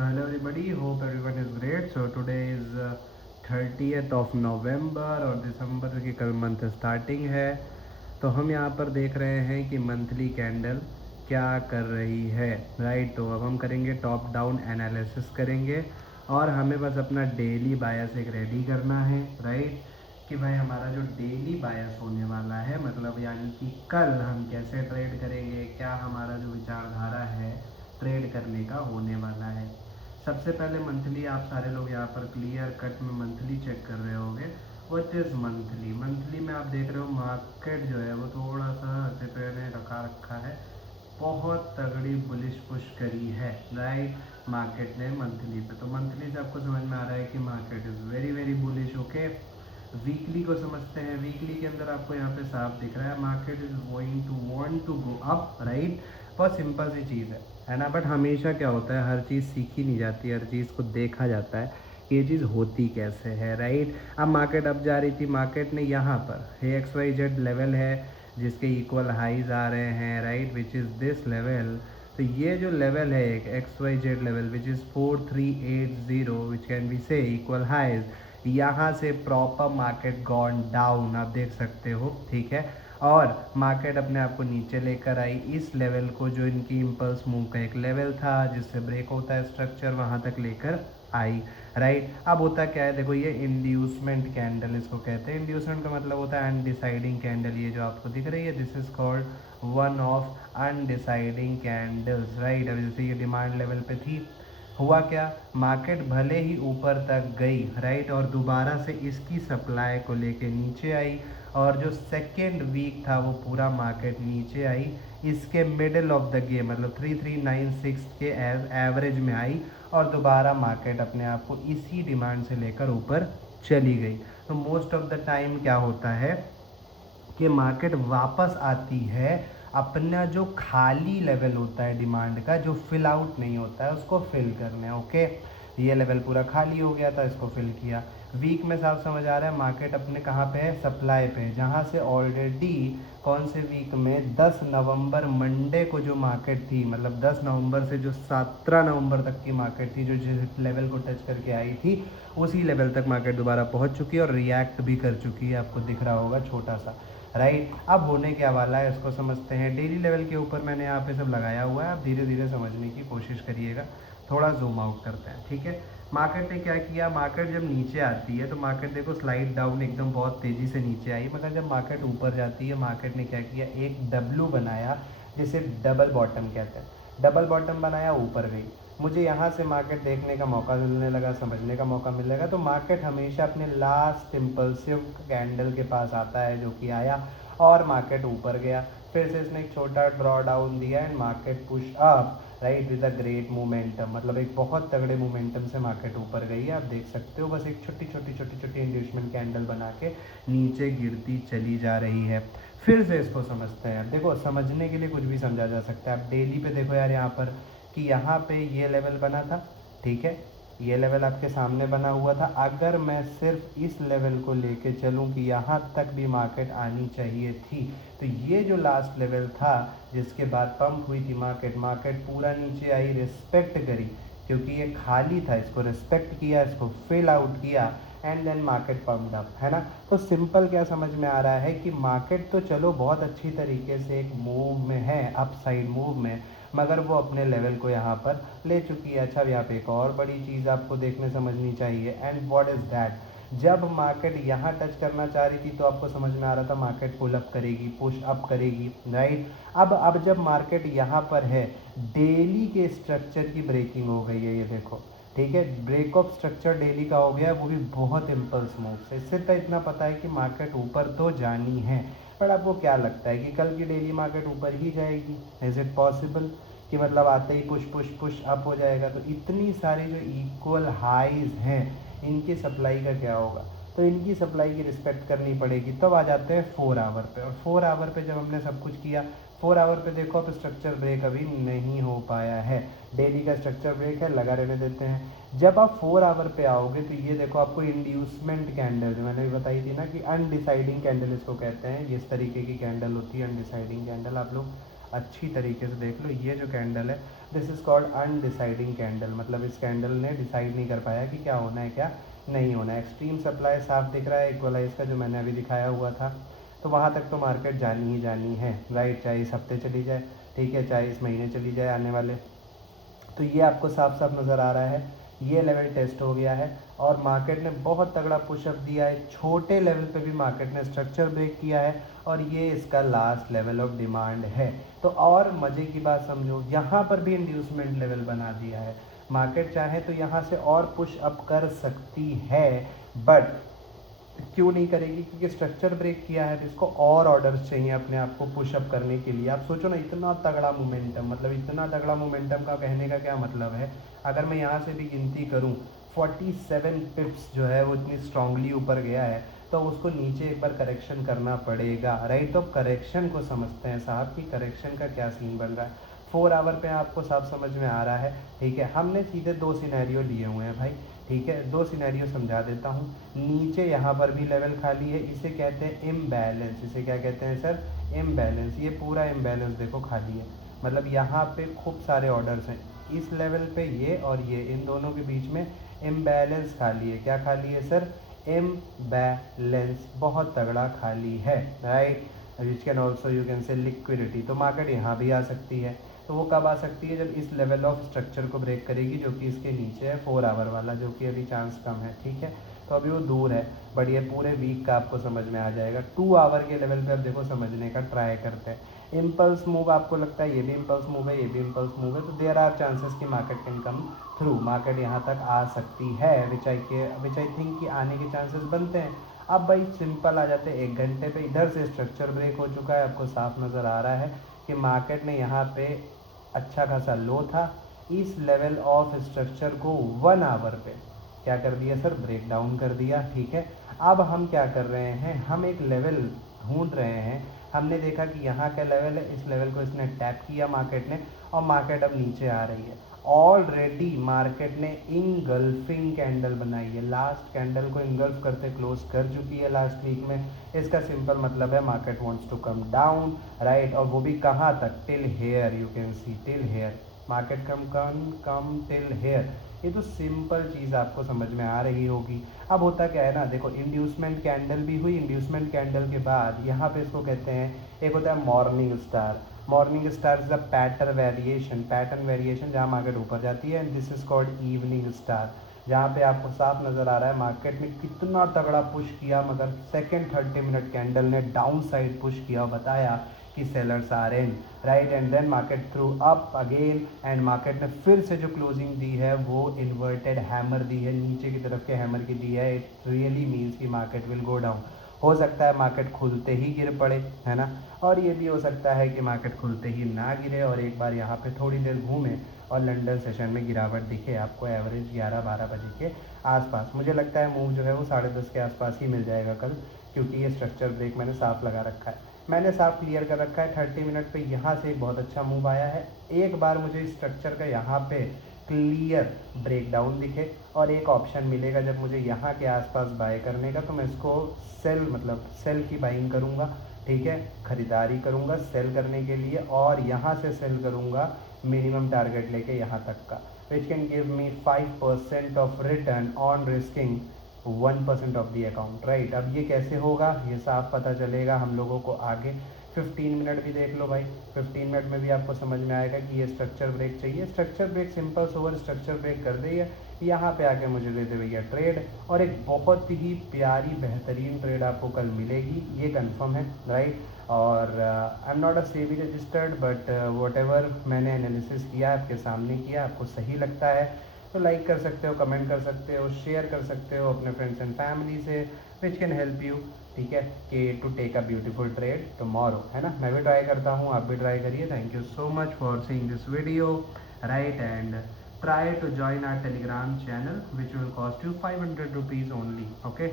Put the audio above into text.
So hello everybody, hope everyone is great. So today is 30th of November और दिसंबर की कल month starting है। तो हम यहाँ पर देख रहे हैं कि मंथली कैंडल क्या कर रही है, राइट। तो अब हम करेंगे टॉप डाउन एनालिसिस करेंगे और हमें बस अपना डेली बायस एक रेडी करना है, राइट। कि भाई हमारा जो डेली बायस होने वाला है, मतलब यानी कि कल हम कैसे ट्रेड करेंगे, क्या हमारा जो विचारधारा है ट्रेड करने का होने वाला है। सबसे पहले मंथली आप सारे लोग यहाँ पर क्लियर कट में मंथली चेक कर रहे होंगे। What is monthly? मंथली में आप देख रहे हो मार्केट जो है वो थोड़ा सा ऐसे पे रखा है, बहुत तगड़ी बुलिश पुश करी है, राइट। मार्केट ने मंथली पे, तो मंथली से आपको समझ में आ रहा है कि market is very very bullish. Okay, weekly को समझते हैं। वीकली के अंदर आपको यहाँ पे साफ दिख रहा है market is going to want to go up, right. बहुत सिंपल सी चीज़ है ना। बट हमेशा क्या होता है, हर चीज़ सीखी नहीं जाती, हर चीज़ को देखा जाता है कि ये चीज़ होती कैसे है, राइट। अब मार्केट अप जा रही थी, मार्केट ने यहाँ पर XYZ लेवल है जिसके इक्वल हाईज आ रहे हैं, right, which is this level. तो ये जो लेवल है एक XYZ level which is 4380 which can be से इक्वल हाईज, यहाँ से प्रॉपर मार्केट गॉन डाउन आप देख सकते हो, ठीक है। और मार्केट अपने आप को नीचे लेकर आई इस लेवल को, जो इनकी इम्पल्स मूव का एक लेवल था जिससे ब्रेक होता है स्ट्रक्चर, वहाँ तक लेकर आई, राइट। अब होता क्या है, देखो ये इंड्यूसमेंट कैंडल इसको कहते हैं। इंड्यूसमेंट का मतलब होता है अनडिसाइडिंग कैंडल। ये जो आपको दिख रही है this is called one of undeciding candles, right. अब जैसे ये डिमांड लेवल पे थी, हुआ क्या, मार्केट भले ही ऊपर तक गई, राइट, और दोबारा से इसकी सप्लाई को लेके नीचे आई, और जो सेकेंड वीक था वो पूरा मार्केट नीचे आई, इसके मिडिल ऑफ द गेम मतलब 3396 के एवरेज में आई, और दोबारा मार्केट अपने आप को इसी डिमांड से लेकर ऊपर चली गई। तो मोस्ट ऑफ द टाइम क्या होता है कि मार्केट वापस आती है अपना जो खाली लेवल होता है डिमांड का, जो फिल आउट नहीं होता है उसको फिल करने। ओके, ये लेवल पूरा खाली हो गया था, इसको फिल किया। वीक में साफ समझ आ रहा है मार्केट अपने कहाँ पे है, सप्लाई पे, जहाँ से ऑलरेडी कौन से वीक में 10 नवंबर मंडे को जो मार्केट थी, मतलब 10 नवंबर से जो 17 नवंबर तक की मार्केट थी, जो जिस लेवल को टच करके आई थी उसी लेवल तक मार्केट दोबारा पहुँच चुकी है और रिएक्ट भी कर चुकी है, आपको दिख रहा होगा छोटा सा, राइट। अब होने क्या वाला है इसको समझते हैं। डेली लेवल के ऊपर मैंने यहाँ पे सब लगाया हुआ है, आप धीरे धीरे समझने की कोशिश करिएगा। थोड़ा जूम आउट करते हैं, ठीक है। मार्केट ने क्या किया, मार्केट जब नीचे आती है तो मार्केट देखो स्लाइड डाउन एकदम बहुत तेज़ी से नीचे आई, मगर जब मार्केट ऊपर जाती है मार्केट ने क्या किया, एक डब्लू बनाया जिसे डबल बॉटम कहते हैं। डबल बॉटम बनाया, ऊपर गई। मुझे यहाँ से मार्केट देखने का मौका मिलने लगा, समझने का मौका मिलेगा। तो मार्केट हमेशा अपने लास्ट इम्पल्सिव कैंडल के पास आता है, जो कि आया और मार्केट ऊपर गया। फिर से इसने एक छोटा ड्रॉ डाउन दिया and market push up, right, with a great momentum, मतलब एक बहुत तगड़े मोमेंटम से मार्केट ऊपर गई है। आप देख सकते हो बस एक छोटी छोटी इंड्यूसमेंट कैंडल बना के नीचे गिरती चली जा रही है। फिर से इसको समझते हैं। देखो समझने के लिए कुछ भी समझा जा सकता है। आप डेली पे देखो यार, यहाँ पर कि यहाँ पे ये लेवल बना था, ठीक है, ये लेवल आपके सामने बना हुआ था। अगर मैं सिर्फ इस लेवल को लेके चलूँ कि यहाँ तक भी मार्केट आनी चाहिए थी, तो ये जो लास्ट लेवल था जिसके बाद पंप हुई थी मार्केट, मार्केट पूरा नीचे आई, रिस्पेक्ट करी, क्योंकि ये खाली था, इसको रिस्पेक्ट किया, इसको फिल आउट किया and then market pumped up, है ना। तो सिंपल क्या समझ में आ रहा है कि मार्केट तो चलो बहुत अच्छी तरीके से एक मूव में है, अप साइड मूव में, मगर वो अपने लेवल को यहाँ पर ले चुकी है। अच्छा, यहाँ पे एक और बड़ी चीज़ आपको देखने समझनी चाहिए, एंड व्हाट इज़ दैट, जब मार्केट यहाँ टच करना चाह रही थी तो आपको समझ में आ रहा था मार्केट पुल अप करेगी, पुश अप करेगी, राइट। अब जब मार्केट यहाँ पर है, डेली के स्ट्रक्चर की ब्रेकिंग हो गई है, ये देखो, ठीक है, ब्रेक ऑफ स्ट्रक्चर डेली का हो गया, वो भी बहुत इम्पल्स मूव से। इससे तो इतना पता है कि मार्केट ऊपर तो जानी है, पर आपको क्या लगता है कि कल की डेली मार्केट ऊपर ही जाएगी? इज इट पॉसिबल कि मतलब आते ही पुश पुश पुश अप हो जाएगा? तो इतनी सारी जो इक्वल हाईज हैं, इनकी सप्लाई का क्या होगा? तो इनकी सप्लाई की रिस्पेक्ट करनी पड़ेगी। तब आ जाते हैं 4 आवर पे, और 4 आवर पे जब हमने सब कुछ किया, 4 आवर पे देखो अब स्ट्रक्चर ब्रेक अभी नहीं हो पाया है। डेली का स्ट्रक्चर ब्रेक है, लगा रहने देते हैं। जब आप 4 आवर पे आओगे तो ये देखो आपको इंड्यूसमेंट कैंडल, जो मैंने भी बताई थी ना कि अनडिसाइडिंग कैंडल इसको कहते हैं, जिस तरीके की कैंडल होती है अनडिसाइडिंग कैंडल, आप लोग अच्छी तरीके से देख लो। ये जो कैंडल है दिस इज़ कॉल्ड अनडिसाइडिंग कैंडल, मतलब इस कैंडल ने डिसाइड नहीं कर पाया कि क्या होना है क्या नहीं होना है। एक्सट्रीम सप्लाई साफ दिख रहा है इक्वलाइज का जो मैंने अभी दिखाया हुआ था, तो वहाँ तक तो मार्केट जानी ही जानी है, राइट। चाहे इस हफ्ते चली जाए, ठीक है, चाहे इस महीने चली जाए आने वाले। तो ये आपको साफ साफ नज़र आ रहा है, ये लेवल टेस्ट हो गया है और मार्केट ने बहुत तगड़ा पुशअप दिया है। छोटे लेवल पे भी मार्केट ने स्ट्रक्चर ब्रेक किया है और ये इसका लास्ट लेवल ऑफ डिमांड है। तो और मज़े की बात समझो, यहाँ पर भी इंड्यूसमेंट लेवल बना दिया है। मार्केट चाहे तो यहाँ से और पुश अप कर सकती है, बट क्यों नहीं करेगी? क्योंकि स्ट्रक्चर ब्रेक किया है तो इसको और ऑर्डर्स चाहिए अपने आप को पुशअप करने के लिए। आप सोचो ना, इतना तगड़ा मोमेंटम, मतलब इतना तगड़ा मोमेंटम का कहने का क्या मतलब है? अगर मैं यहाँ से भी गिनती करूँ 47 पिप्स जो है वो इतनी स्ट्रांगली ऊपर गया है, तो उसको नीचे एक बार करेक्शन करना पड़ेगा, राइट। तो करेक्शन को समझते हैं साहब कि करेक्शन का क्या सीन बन रहा है। 4 आवर पे आपको साफ समझ में आ रहा है, ठीक है। हमने सीधे 2 सिनेरियो लिए हुए हैं भाई, ठीक है। 2 सिनेरियो समझा देता हूँ। नीचे यहाँ पर भी लेवल खाली है, इसे कहते हैं इम्बैलेंस। इसे क्या कहते हैं सर? इम्बैलेंस। ये पूरा इम्बैलेंस देखो खाली है, मतलब यहाँ पे खूब सारे ऑर्डर्स हैं। इस लेवल पे ये और ये, इन दोनों के बीच में इम्बैलेंस खाली है। क्या खाली है सर? इम्बैलेंस बहुत तगड़ा खाली है, right. Which can also you can say liquidity. तो मार्केट यहाँ भी आ सकती है। तो वो कब आ सकती है? जब इस लेवल ऑफ स्ट्रक्चर को ब्रेक करेगी, जो कि इसके नीचे है 4 आवर वाला, जो कि अभी चांस कम है, ठीक है। तो अभी वो दूर है, बट ये पूरे वीक का आपको समझ में आ जाएगा। 2 आवर के लेवल पे अब देखो समझने का ट्राई करते हैं। इम्पल्स मूव आपको लगता है ये भी इम्पल्स मूव है, ये भी इम्पल्स मूव है, तो देयर आर चांसेस कि market can come through, market यहाँ तक आ सकती है, विच आई थिंक कि आने के चांसेस बनते हैं। अब भाई सिंपल आ जाते हैं 1 घंटे पे। इधर से स्ट्रक्चर ब्रेक हो चुका है, आपको साफ नज़र आ रहा है कि मार्केट ने यहाँ पे अच्छा खासा लो था, इस लेवल ऑफ स्ट्रक्चर को 1 आवर पे क्या कर दिया सर? ब्रेक डाउन कर दिया, ठीक है। अब हम क्या कर रहे हैं? हम एक लेवल ढूंढ रहे हैं। हमने देखा कि यहाँ का लेवल है, इस लेवल को इसने टैप किया मार्केट ने, और मार्केट अब नीचे आ रही है। ऑलरेडी मार्केट ने इंगल्फिंग कैंडल बनाई है, लास्ट कैंडल को इंगल्फ करते क्लोज कर चुकी है लास्ट वीक में। इसका सिंपल मतलब है market wants to come down, right. और वो भी कहाँ तक? Till here, you can see till here. Market come till here. ये तो सिंपल चीज़ आपको समझ में आ रही होगी। अब होता क्या है ना, देखो इंड्यूसमेंट कैंडल भी हुई, इंड्यूसमेंट कैंडल के बाद यहाँ पे इसको कहते हैं, एक होता है morning star. Morning star is a pattern variation जहाँ मार्केट ऊपर जाती है, and this is called evening star, जहाँ पे आपको साफ नज़र आ रहा है मार्केट ने कितना तगड़ा पुश किया, मगर सेकेंड 30 मिनट कैंडल ने डाउन साइड पुश किया और बताया कि sellers are in, right. And then market threw up again, and market ने फिर से जो क्लोजिंग दी है वो इन्वर्टेड हैमर दी है, नीचे की तरफ के हैमर की दी है। इट रियली मीन्स कि मार्केट विल गो डाउन। हो सकता है मार्केट खुलते ही गिर पड़े, है ना, और ये भी हो सकता है कि मार्केट खुलते ही ना गिरे और एक बार यहाँ पे थोड़ी देर घूमे और लंदन सेशन में गिरावट दिखे आपको एवरेज 11-12 बजे के आसपास। मुझे लगता है मूव जो है वो 10:30 के आसपास ही मिल जाएगा कल, क्योंकि ये स्ट्रक्चर ब्रेक मैंने साफ लगा रखा है, मैंने साफ क्लियर कर रखा है। 30 मिनट पे यहाँ से एक बहुत अच्छा मूव आया है। एक बार मुझे स्ट्रक्चर का यहाँ पे क्लियर ब्रेकडाउन दिखे और एक ऑप्शन मिलेगा जब मुझे यहाँ के आसपास बाय करने का, तो मैं इसको सेल, मतलब सेल की बाइंग करूँगा, ठीक है, खरीदारी करूँगा सेल करने के लिए, और यहाँ से सेल करूँगा मिनिमम टारगेट लेके यहाँ तक का, which can give me 5% of return on risking 1% of the account, right. अब ये कैसे होगा ये साफ पता चलेगा हम लोगों को आगे। 15 मिनट भी देख लो भाई, 15 मिनट में भी आपको समझ में आएगा कि ये स्ट्रक्चर ब्रेक चाहिए। स्ट्रक्चर ब्रेक सिंपल सोवर स्ट्रक्चर ब्रेक कर दे, यहाँ पे आके मुझे दे दे भैया ट्रेड, और एक बहुत ही प्यारी बेहतरीन ट्रेड आपको कल मिलेगी, ये कंफर्म है, राइट। और I am not a SEBI registered, but what ever मैंने एनालिसिस किया आपके सामने किया, आपको सही लगता है तो लाइक कर सकते हो, कमेंट कर सकते हो, शेयर कर सकते हो अपने फ्रेंड्स एंड फैमिली से, विच कैन हेल्प यू, ठीक है, कि to take a beautiful trade tomorrow, है ना। मैं भी ट्राई करता हूँ, आप भी ट्राई करिए। Thank you so much for seeing this video, right, and try to join our telegram channel which will cost you 500 rupees only, okay।